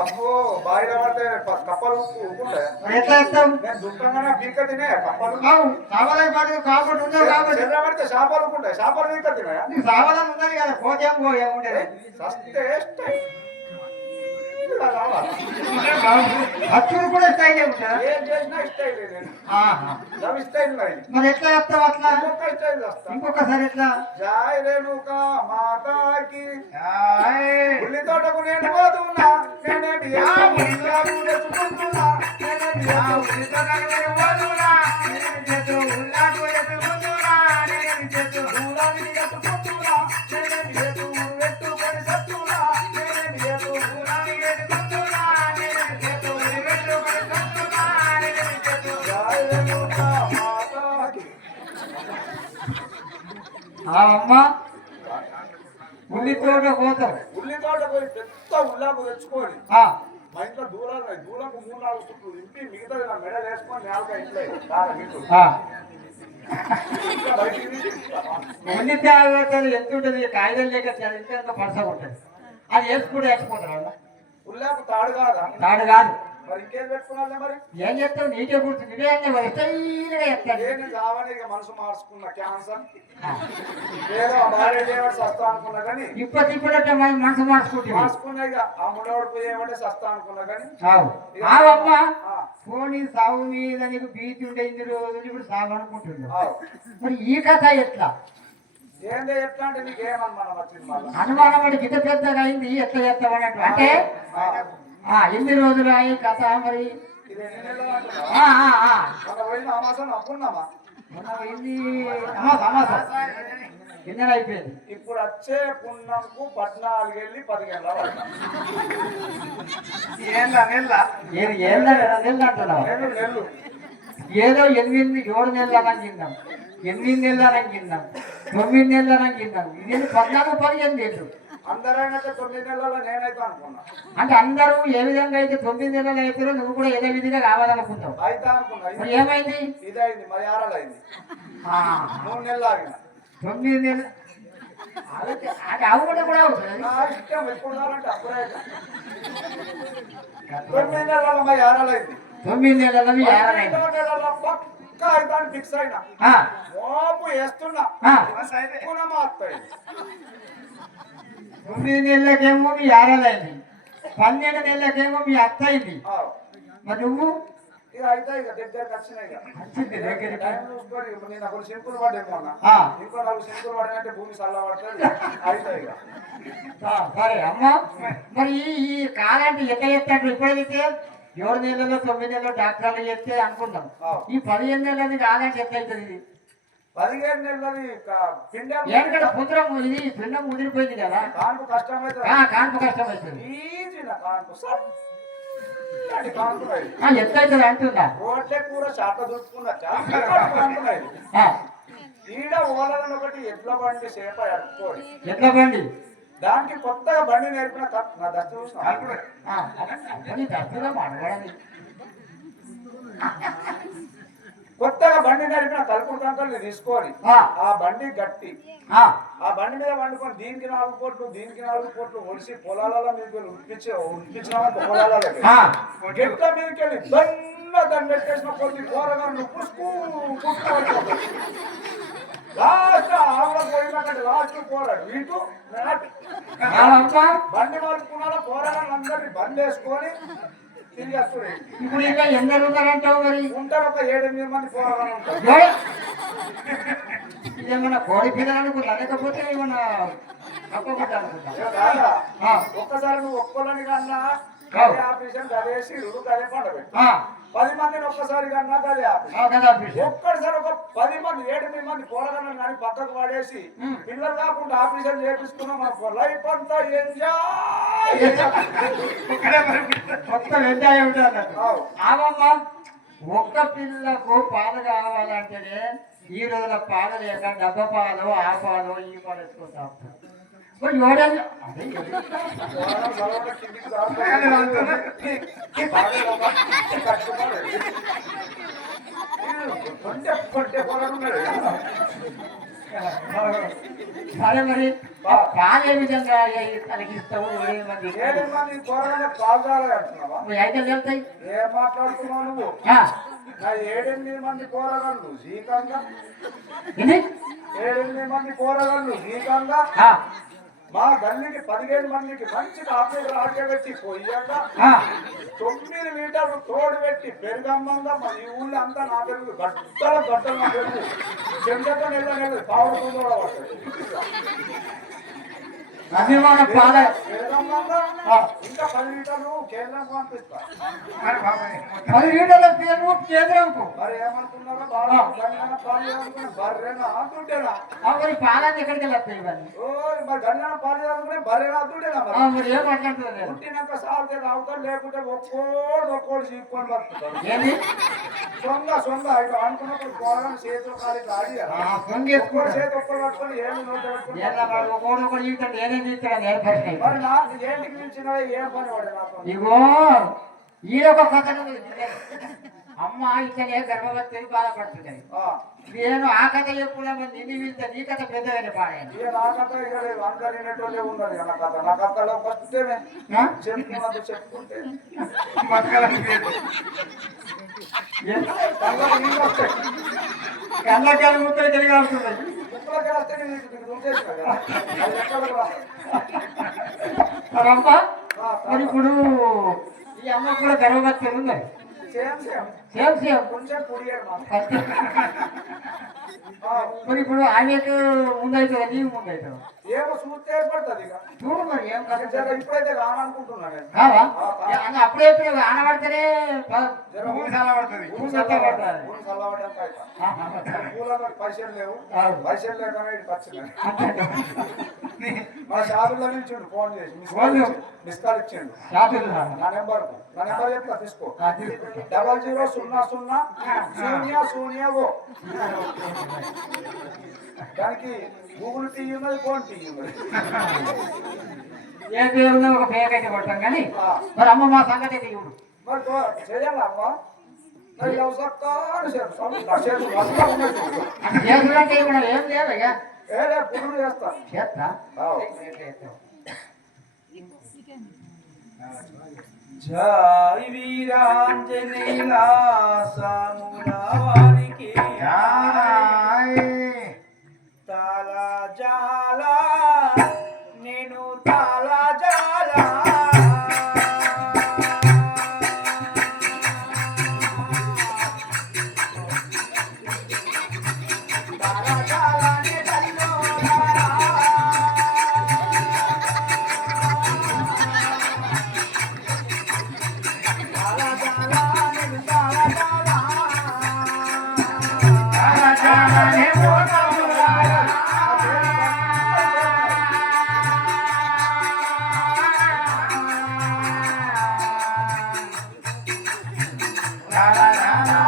అబ్బో బాయిలో పడితే కప్పలు ఎట్లా వేస్తాం? నేను దుఃఖంగా పీక తినే కప్పలు సావలే పడి కాబట్టి ఉండవు కాబట్టి పడితే చేపలు ఉంటాయి చేపలు పీక తినాయా సావలని ఉన్నది కదా పోతేం పోయేముండే సస్తే అచ్చుడు కూడా స్టైల్ ఉంటా ఏం చేసినా స్టైల్ రవి స్టైల్ మరి ఎట్లా చెప్తావు అట్లా ఇంకొక స్టైల్ వస్తా ఇంకొకసారి ఎట్లా జాయ్ రేణుక మాతాకి ఉల్లి తోటకు నేను పోతున్నా నేనేమి ఉల్లాకు ఎత్తుకుంటున్నా నేనేమి ఉల్లి తోటకు నేను పోతున్నా నేనేమి చేతు ఉల్లాకు ఎత్తుకుంటున్నా నేనేమి చేతు ఊరానికి ఎత్తుకుంటున్నా నేనేమి చేతు వెట్టుకొని సత్తున్నా నేనేమి చేతు ఊరానికి ఎత్తుకుంటున్నా నేనేమి చేతు వెట్టుకొని సత్తున్నా నేనేమి చేతు జాయ్ రేణుక మాతాకి అమ్మ ఉల్లి తోట పోతాం ఉల్లి తోట పోయి పెద్ద ఉల్లాకు తెచ్చుకొని మా ఇంట్లో దూరాలు ఉన్నాయి దూరంకు 3-4 చుట్లు ఇంటి మిగతా నా మెడ వేసుకొని నేలగా ఇంట్లో ఉల్లి తేగ ఎంత ఉంటుంది కాగితం లేక ఎంత పరసగా ఉంటుంది అది వేసుకుంటే వేసిపోతారు ఉల్లాకు తాడు కాదా తాడు కాదు మరి ఇంకేం పెట్టుకున్నా మరి ఏం చెప్తావు నీకే గుర్తు ఇదే స్టైల్గా చెప్తాడు నేను కావాలి ఇక మనసు మార్చుకున్నా క్యాన్సర్ ఏదో భార్య చేయబడి సస్తా అనుకున్నా కానీ ఇప్పుడంటే మనసు మార్చుకున్నా ఇక ఆ ముడవాడు పోయేవాడే సస్తా అనుకున్నా కానీ అవమ్మ పోనీ సాగు మీద నీకు బీచ్ ఉండే 8 రోజులు ఇప్పుడు సాగు అనుకుంటున్నావు మరి ఈ కథ ఎట్లా ఏందో ఎట్లా అంటే నీకేమనుమానం వచ్చింది మళ్ళీ అనుమానం అంటే గిట్ట పెద్దగా అయింది ఎట్లా చేస్తామన్నట్టు అంటే 8 రోజులు అయి కథ మరి కింద అయిపోయింది ఇప్పుడు వచ్చే పుణ్యంకు 14 వెళ్ళి 15 నెలలు ఏదో 7 నెలలు అనంగిద్దాం 8 నెలలు అనంగిద్దాం 9 నెలలు అనంగిద్దాం ఇది 14-15 ఏళ్ళు అందరైనా 9 నెలల్లో నేనైతే అనుకున్నా అంటే అందరూ ఏ విధంగా అయితే 9 నెలలు అయిపోయారో నువ్వు కూడా ఏదో విధంగా కావాలనుకుంటావు అయితే అనుకున్నా ఏమైంది ఇదైంది మరి 6 అయింది 3 నెలలు ఆగిన 9 నెలలు అది అవును కూడా అవుతుంది ఇష్టం ఎప్పుడు కావాలంటే అప్పుడే 9 నెలల్లో మరి 6 అయింది 9 నెలల్లో 6 అయింది పక్కా అయితే ఫిక్స్ అయినా మోపు వేస్తున్నా అత్తయ్య 9 నెలలకేమో మీ 6 అయింది 12 నెలలకేమో మీ అత్త అయింది మరి నువ్వు ఇక అయితే ఇక దగ్గరకు వచ్చినాయి టైం చూసుకొని నేను అప్పుడు సింపుల్ పడ్డేమో ఇంకో 4 సింపుల్ పడినట్టే భూమి చల్ల పడుతుంది అయితే ఇక సరే అమ్మ మరి ఈ కాలానికి ఎట్లా చెప్తాడు ఇప్పుడైతే 7 నెలల్లో 9 నెలల్లో డాక్టర్లు చెప్తే అనుకుంటాం ఈ 15 నెలలది కాలానికి ఎట్లా అవుతుంది 15 నెలలది ఏంటంటే పుత్రం ఇది పిండం ముదిరిపోయింది కదా కాన్పు కష్టమవుతుంది కాన్పు కష్టమవుతుంది ఈజీనా కాన్పు కాన్పు ఎంత అవుతుంది అంటుందా రోడ్లే కూర చాట దొరుకుతున్నా ఈడ ఓలను ఒకటి ఎడ్ల బండి సేప అడుక్కోడి ఎడ్ల బండి దానికి కొత్తగా బండి నేర్పిన నా దస్తు చూసిన కొత్తగా బండి నడిపిన తలుపుడు కంకలు తీసుకొని ఆ బండి గట్టి ఆ బండి మీద వండుకొని దీనికి 4 కోట్లు దీనికి 4 కోట్లు ఒడిసి పొలాలలో మీకు ఉడిపించిన పొలాలలో గెట్ల మీదకి వెళ్ళి దాన్ని పెట్టేసిన కొద్ది కూరగాయలు లాస్ట్ ఆవిడ పోయినాకంటే లాస్ట్ పోరాడు ఇటు బండి మలుపుకున్నారా పోరాగాన్ని అందరినీ బంద్ వేసుకొని తిరిగి వస్తున్నాయి ఇప్పుడు ఇంకా ఎందరు ఉంటారంటావు మరి ఉంటారు ఒక 7-8 మంది పోరాగానే ఉంటారు ఇదేమన్నా కోడి పిల్లలు అనుకుంటా లేకపోతే ఏమన్నా ఒక్కసారి నువ్వు ఒక్కలని కన్నా గదే ఆపరేషన్ గదేసి గదే పండబెట్టు 10 మందిని ఒక్కసారి కన్నా గదే ఆపరేషన్ ఒక్కసారి ఒక 10 మంది 7-8 మంది పోరాగానే కానీ పక్కకు పడేసి పిల్లలు కాకుండా ఆపరేషన్ చేపిస్తున్నాం మన లైఫ్ అంతా ఎంజాయ్ ఉంటుంది ఒక్క పిల్లకు పాలు కావాలంటేనే ఈ రోజుల పాలు లేక డబ్బ పాలు ఆ పాలు ఈ పాలు వేసుకుంటా సరే మరి పాలు ఏ విధంగా కలిగిస్తావు 7 మంది 7 మంది పోరాగా పాల్గొనాలి అంటున్నావా నువ్వు అయితే వెళ్తాయి ఏం మాట్లాడుతున్నావు నువ్వు నా 7 మంది పోరాగాళ్ళు జీకంగా ఇది 7 మంది పోరాగాళ్ళు జీకంగా మా గల్లికి 17 మందికి మంచి ఆపేట ఆటబెట్టి పోయాక 9 మీటర్లు తోడు పెట్టి పెరుగమ్మంగా మా ఈ ఊళ్ళో అంతా నా పెరుగు గట్టలు నా పెరుగు చెంచతో నెల పావుడు కూడా పడుతుంది అభిమాన పాల పెరుగమ్మంగా ఇంకా 10 మీటర్లు కేంద్రం పంపిస్తా 10 లీటర్ల పేరు కేంద్రంకు మరి ఏమనుకున్నారో బాగా గంగన పాలు అనుకుని బర్రెనా దుడ్డేనా మరి పాలన్నీ ఎక్కడికి వెళ్ళాయి ఇవన్నీ ఓ మరి గంగన పాలు అనుకుని బర్రెనా దుడ్డేనా మరి ఏం మాట్లాడుతుంది పుట్టినాక సాల్తే తాగుతారు లేకుంటే ఒక్కోడు చీపుకొని బతుకుతారు ఏంది సొంగ ఇట్లా అనుకున్నప్పుడు పోరాని చేతులు కాదు ఇట్లా ఆడి ఒక్కడు చేతి ఒక్కడు పట్టుకొని ఏమి నోట్ పెట్టుకుని ఒకడు జీవితం నేనేం జీవితాను ఏర్పరిచినాయి మరి నాకు ఏంటికి మించిన ఏం పని వాడు నాకు ఇగో ఈ ఒక కథ అమ్మ ఇతనే గర్భవతి బాధపడుతుంది నేను ఆ కథ చెప్పుకున్నామని నిన్ను వెళ్తే నీ కథ పెద్దగానే పాడాను ఇక నా కథ ఇక లేదు అందరు వినేటోళ్ళే ఉన్నది నా కథ నా కథలో ఫస్ట్ చెప్పుకున్నది చెప్పుకుంటే కళ్ళకాలు ముక్కలు తిరిగి వస్తుంది ముక్కలకి వస్తే నీకు దుంచేసిన కదా అది ఎక్కడ అమ్మ మరి ఇప్పుడు ఈ అమ్మ కూడా గర్భవతి ఉన్నది సేమ్ సేమ్ సేమ్ కొంచెం కుడియాడు మరి ఇప్పుడు ఆమెకు ముందైతే నీకు ముందైతే ఏమో చూస్తే ఏర్పడుతుంది ఇక చూడు మరి ఏం కథ ఇప్పుడైతే కాననుకుంటున్నా నేను కావా అప్పుడే ఇప్పుడు ఆనబడితేనే పైసలు లేవు పైసలు లేకనే ఇటు వచ్చినాయి మా షాపుల్లో నుంచి ఫోన్ చేసి మిస్ కాల్ ఇచ్చిండు నా నెంబర్ చెప్తా తీసుకో 0000 దానికి గూగుల్ టీ ఉన్నది ఫోన్ టీ ఉన్నది ఏ పేరున్నా ఒక పేరు అయితే కొట్టాం కానీ మరి అమ్మ మా సంగతి అయితే ఇవ్వడు మరి చేయాలా అమ్మా చేసుకుంటే ఇప్పుడు ఏం లేదయ్యా పురుడు చేస్తా చేస్తా జై వీరాంజనేయ సాములవారికి తాలా జాలా నేను తాలా జాలా la la la la